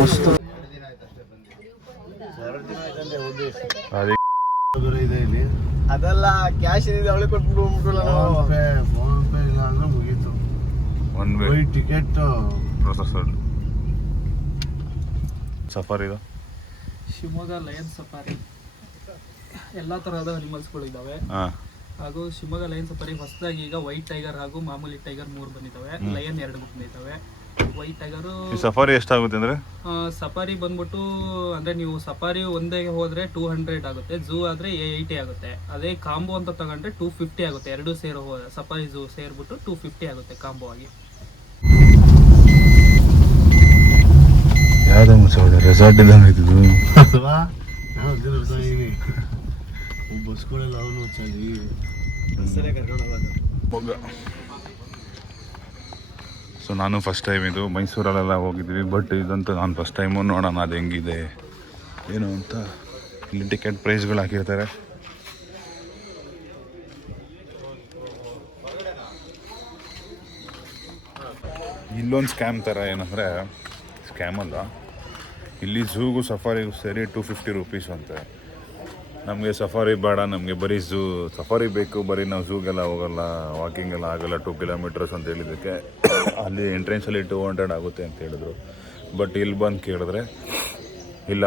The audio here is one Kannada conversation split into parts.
ಮಸ್ತ್ ಅದೆಲ್ಲ ಕ್ಯಾಶ್ ಇದೆ ಅವಳಿಗೆ ಕೊಟ್ಬಿಟ್ಟು ಫೋನ್ ಪೇ ಇಲ್ಲ ಅಂದ್ರೆ ಮುಗೀತು. One way ticket processor safari ಇದು ಶಿವಮೊಗ್ಗ ಲಯನ್ ಸಫಾರಿ ಎಲ್ಲ ತರಹದ ಅನಿಮಲ್ಸ್ಗಳು ಇದಾವೆ. ಹಾಗೂ ಶಿವಮೊಗ್ಗ ಲಯನ್ ಸಫಾರಿ ಹೊಸದಾಗಿ ಈಗ ವೈಟ್ ಟೈಗರ್ ಹಾಗೂ ಮಾಮೂಲಿ ಟೈಗರ್ 3 ಬಂದಿದ್ದಾವೆ. ಲಯನ್ 2 ಬಂದಿದ್ದಾವೆ. ವೈಟ್ ಟೈಗರು ಸಫಾರಿ ಎಷ್ಟಾಗುತ್ತೆ ಅಂದ್ರೆ ಸಫಾರಿ ಬಂದ್ಬಿಟ್ಟು ಅಂದ್ರೆ ನೀವು ಸಫಾರಿ ಒಂದೇ ಹೋದ್ರೆ 200 ಆಗುತ್ತೆ, ಝೂ ಆದ್ರೆ 80 ಆಗುತ್ತೆ. ಅದೇ ಕಾಂಬೋ ಅಂತ ತಗೊಂಡ್ರೆ 250 ಆಗುತ್ತೆ. ಎರಡು ಸೇರು ಸಫಾರಿ ಝೂ ಸೇರ್ಬಿಟ್ಟು 250 ಆಗುತ್ತೆ ಕಾಂಬೋ ಆಗಿ. ಯಾವ್ದು ಮುಚ್ಚ ರೆಸಾರ್ಟ್ ಇದ್ದಂಗೆ ಇದು ಬಸ್ಗಳೆಲ್ಲ ಅವನು ಚೆನ್ನಾಗಿ ಬಸ್ಸಲ್ಲೇ ಕರ್ಕೊಂಡು ಹೋಗೋದು. ಸೊ ನಾನು ಫಸ್ಟ್ ಟೈಮ್ ಇದು ಮೈಸೂರಲ್ಲೆಲ್ಲ ಹೋಗಿದ್ವಿ, ಬಟ್ ಇದಂತೂ ನಾನು ಫಸ್ಟ್ ಟೈಮು ನೋಡೋಣ ಅದು ಹೆಂಗಿದೆ ಏನು ಅಂತ. ಇಲ್ಲಿ ಟಿಕೆಟ್ ಪ್ರೈಸ್ಗಳು ಹಾಕಿರ್ತಾರೆ. ಇಲ್ಲೊಂದು ಸ್ಕ್ಯಾಮ್ ಥರ ಏನಂದರೆ ಸ್ಕ್ಯಾಮ್ ಅಲ್ಲ, ಇಲ್ಲಿ ಝೂಗೂ ಸಫಾರಿಗೂ ಸೇರಿ 250 ರೂಪೀಸ್ ಅಂತೆ. ನಮಗೆ ಸಫಾರಿ ಬೇಡ, ನಮಗೆ ಬರೀ ಝೂ ಸಫಾರಿ ಬೇಕು, ಬರೀ ನಾವು ಝೂಗೆಲ್ಲ ಹೋಗಲ್ಲ, ವಾಕಿಂಗ್ ಎಲ್ಲ ಆಗೋಲ್ಲ 2 ಕಿಲೋಮೀಟರ್ಸ್ ಅಂತ ಹೇಳಿದ್ದಕ್ಕೆ ಅಲ್ಲಿ ಎಂಟ್ರೆನ್ಸಲ್ಲಿ 200 ಆಗುತ್ತೆ ಅಂತ ಹೇಳಿದ್ರು. ಬಟ್ ಇಲ್ಲಿ ಬಂದು ಕೇಳಿದ್ರೆ ಇಲ್ಲ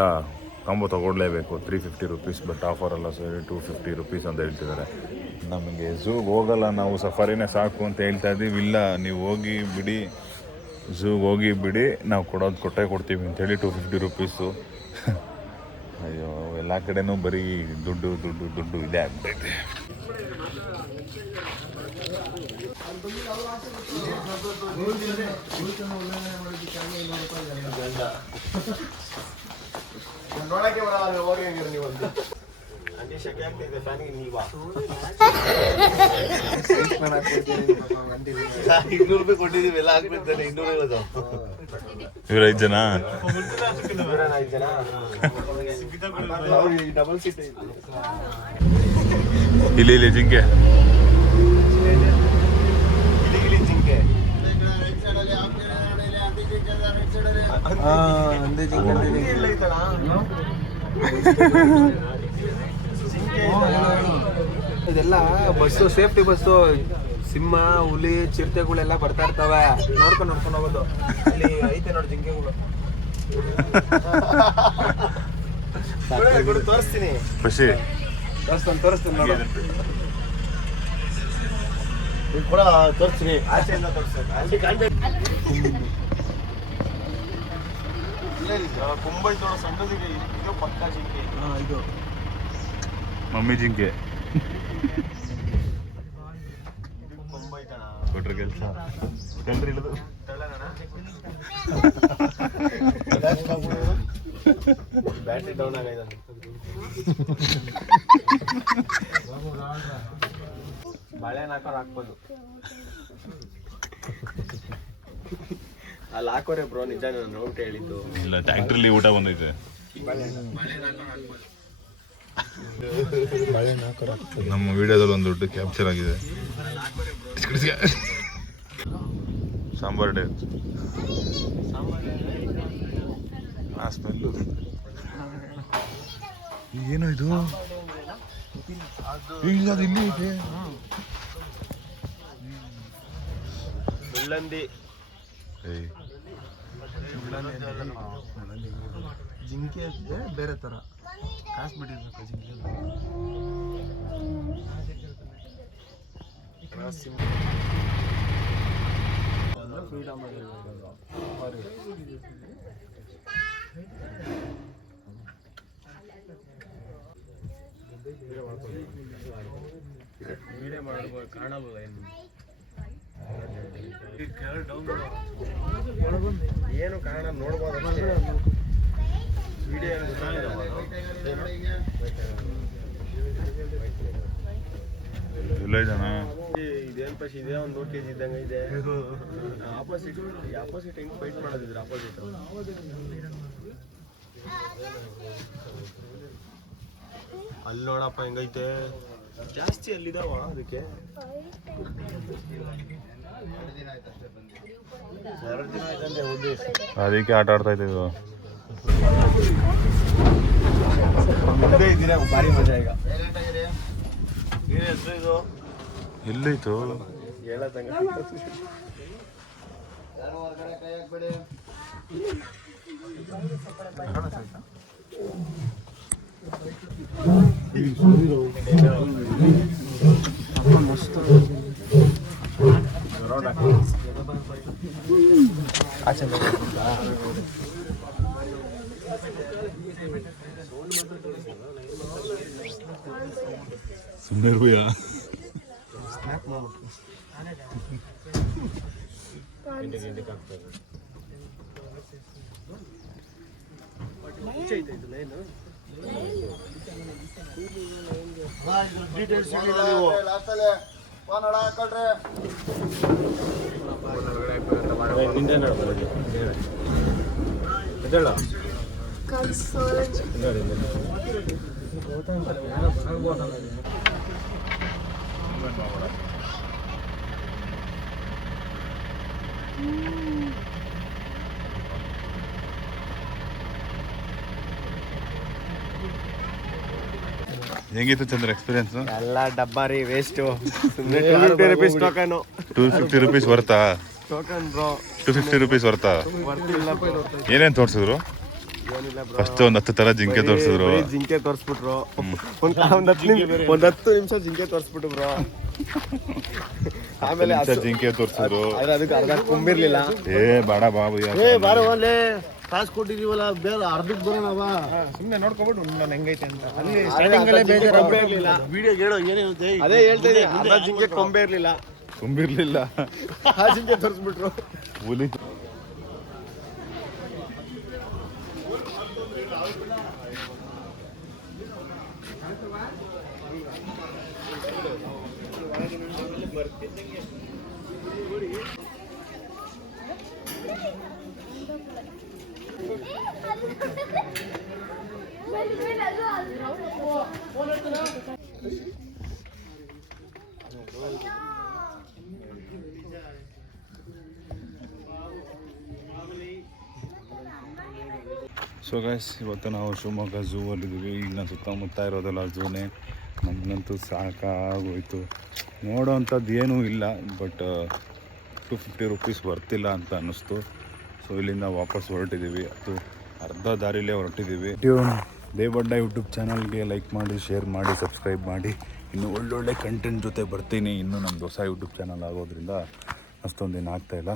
ಕಾಂಬೋ ತೊಗೊಳ್ಲೇಬೇಕು 350 ರೂಪೀಸ್, ಬಟ್ ಆಫರೆಲ್ಲ ಸೇರಿ 250 ರೂಪೀಸ್ ಅಂತ ಹೇಳ್ತಿದ್ದಾರೆ. ನಮಗೆ ಝೂಗೆ ಹೋಗಲ್ಲ, ನಾವು ಸಫಾರಿನೇ ಸಾಕು ಅಂತ ಹೇಳ್ತಾ ಇದ್ದೀವಿ. ಇಲ್ಲ ನೀವು ಹೋಗಿ ಬಿಡಿ, ಝೂಗೆ ಹೋಗಿ ಬಿಡಿ, ನಾವು ಕೊಟ್ಟೇ ಕೊಡ್ತೀವಿ ಅಂತೇಳಿ 250 ರೂಪೀಸು. ಅಯ್ಯೋ ಎಲ್ಲ ಕಡೆನೂ ಬರೀ ದುಡ್ಡು ದುಡ್ಡು ದುಡ್ಡು ಇದೇ ಆಗ್ತೈತೆ. ನೋಡಕ್ಕೆ ಬರಲ್ಲ ಹೋಗಿ ನೀವು ಅಂಟಿ ಶಕೆ ಆಗ್ತಿದೆ ಫ್ಯಾನಿಗೆ ನೀವಾ 200 ರೂಪಾಯಿ ಕೊಟ್ಟಿದ್ದೀವಿ, ಎಲ್ಲ ಹಾಕ್ಬಿಡ್ತಾನೆ 250. ಇವ್ರು 5 ಜನ ಡಬಲ್ ಸೀಟ್ ಇಲ್ಲಿ ಇಲ್ಲಿ ಜಿಂಕೆ ಜಿಂಕೆ ಇದೆಲ್ಲ ಬಸ್ಸು ಸೇಫ್ಟಿ ಬಸ್ಸು. ಸಿಂಹ, ಹುಲಿ, ಚಿರತೆಗಳೆಲ್ಲ ಬರ್ತಾ ಇರ್ತವೆ, ನೋಡ್ಕೊಂಡು ಹೋಗೋದು. ಅಲ್ಲಿ ಐತೆ ನೋಡಿ ಜಿಂಕೆಗಳು. ತೋರಿಸ್ತೀನಿ ಖುಷಿ ತೋರಿಸ್ತೀನಿ ನೋಡಿ ಕೂಡ ತೋರಿಸ್ತೀನಿ. ಆಚೆಯಿಂದ ತೋರಿಸ್ತೀನಿ. ಕುಂಬೈ ತೋಡ ಸಣ್ಣದಿದೆ, ಇದು ಪಕ್ಕ ಜಿಂಕೆ. ಇದು ಮಮ್ಮಿ ಜಿಂಕೆ ಕುಂಬೈ ಕಣ ಕೊಟ್ರ ಕೆಲಸ ಕಂಡ್ರಿ ಇಲ್ಲದು ಬ್ಯಾಟ್ರಿ ಡೌನ್ ಆಗಿದೆ. ಬಾಳೆಹಣ್ಣು ಹಾಕ್ಬೋದು ಅಲ್ಲಿ ಹಾಕೋರೆ ಬ್ರೋ. ನಿಜ ನಾನು ಔಟ್ ಹೇಳಿದ್ದು ಇಲ್ಲ, ಟ್ಯಾಕ್ಟ್ರಲ್ಲಿ ಊಟ ಬಂದೈತೆ. ನಮ್ಮ ವಿಡಿಯೋದಲ್ಲಿ ಒಂದು ದೊಡ್ಡ ಕ್ಯಾಪ್ಚರ್ ಆಗಿದೆ. ಸಾಂಬಾರ್ ಡೇ ಆ ಸ್ಮೆಲ್ಲು ಏನೋ ಇದು ಇಲ್ಲ, ಅದು ಇಲ್ಲಿ ಐತೆ. ಮುಳ್ಳಂದಿ ಜಿಂಕೆ ಬೇರೆ ತರ ಕಾಸು ಬಿಟ್ಟಿರ್ಬೇಕು ಜಿಂಕೆ. ಫ್ರೀಡಮ್ ವಿಡಿಯೋ ಮಾಡ್ಬೋದು, ಕಾಣಲ್ಲ ಏನು ಕಾರಣ ನೋಡ್ಬೋದು. ವಿಡಿಯೋ ಇದೇನು ಪಶಿ ಇದೆ, ಒಂದು 100 kg ಇದ್ದಂಗೆ ಇದೆ. ಆಪೋಸಿಟ್ ಹೆಂಗ್ ಫೈಟ್ ಮಾಡೋದಿದ್ರೆ ಆಪೋಸಿಟ್ ಅಲ್ಲಿ ನೋಡಪ್ಪ ಹೆಂಗೈತೆ. ಜಾಸ್ತಿ ಅಲ್ಲಿದಾವ ಅದಕ್ಕೆ. ಅದಕ್ಕೆ ಆಟ ಆಡ್ತಾ ಇದ್ದೀವಿ. ಭಾರಿ ಮಜಾ ಈಗ. ಎಲ್ಲೈತು ಸುಮ್ಮನೆ ಹೆಂಗಿತ್ತು ಚಂದ್ರ ಎಕ್ಸ್ಪೀರಿಯನ್ಸ್? ಎಲ್ಲ ಡಬ್ಬಾರಿ ವೇಸ್ಟ್. 250 rupees token. 250 rupees ವರ್ತಾ? ಟೋಕನ್ ಬ್ರೋ 250 rupees ವರ್ತಾ? ಏನೇನು ತೋರಿಸಿದ್ರು? ಫಸ್ಟ್ ಒಂದು 10 ಥರ ಜಿಂಕೆ ತೋರಿಸಿದ್ರು. ಜಿಂಕೆ ತೋರಿಸ್ಬಿಟ್ರು. ಒಂದು 10 ನಿಮಿಷ ಜಿಂಕೆ ತೋರಿಸ್ಬಿಟ್ಟು ಬ್ರೋ. ಆಮೇಲೆ ಜಿಂಕೆ ತೋರಿಸಿದ್ರು. ಅದಕ್ಕೆ ಅರ್ಧ ಕೊಂಬಿರ್ಲಿಲ್ಲ. ಬೇಡ ಬಾಬು ಕಾಸು ಕೊಟ್ಟಿದೀವಲ್ಲ, ಬೇರೆ ಅರ್ಧಕ್ಕೆ ಬರೋಣವ. ಸುಮ್ಮನೆ ನೋಡ್ಕೊಬಿಟ್ಟು ನಾನು ಹೆಂಗೈತೆ ಅಂತ. ಅಲ್ಲಿ ವಿಡಿಯೋ ಹೇಳೋ ಏನೇನು ಅದೇ ಹೇಳ್ತಾ ಇದ್ದೀನಿ. ಅರ್ಧ ಜಿಂಕೆ ಕೊಂಬೆ ಇರ್ಲಿಲ್ಲ. ತುಂಬಿರ್ಲಿಲ್ಲ. ಆ ಜಿಂಕೆ ತೋರಿಸ್ಬಿಟ್ರು. ಹುಲಿ ಸೊ ಗೈಸ್, ಇವತ್ತು ನಾವು ಶಿವಮೊಗ್ಗ ಝೂ ಅಲ್ಲಿದ್ದೀವಿ. ಈಗ ನಾನು ಸುತ್ತಮುತ್ತ ಇರೋದಲ್ಲ ಝೂನೇ. ನಮಗಂತೂ ಸಾಕಾಗೋಯ್ತು. ನೋಡೋವಂಥದ್ದು ಏನೂ ಇಲ್ಲ, ಬಟ್ 250 rupees ಬರ್ತಿಲ್ಲ ಅಂತ ಅನ್ನಿಸ್ತು. ಸೊ ಇಲ್ಲಿಂದ ವಾಪಸ್ ಹೊರಟಿದ್ದೀವಿ. ಅದು ಅರ್ಧ ದಾರಿಲೇ ಹೊರಟಿದ್ದೀವಿ. ದೇವಡ್ಡ ಯೂಟ್ಯೂಬ್ ಚಾನಲ್ಗೆ ಲೈಕ್ ಮಾಡಿ, ಶೇರ್ ಮಾಡಿ, ಸಬ್ಸ್ಕ್ರೈಬ್ ಮಾಡಿ. ಇನ್ನೂ ಒಳ್ಳೊಳ್ಳೆ ಕಂಟೆಂಟ್ ಜೊತೆ ಬರ್ತೀನಿ. ಇನ್ನೂ ನಮ್ಮದು ಹೊಸ ಯೂಟ್ಯೂಬ್ ಚಾನಲ್ ಆಗೋದ್ರಿಂದ ಅಷ್ಟೊಂದೇನು ಆಗ್ತಾಯಿಲ್ಲ.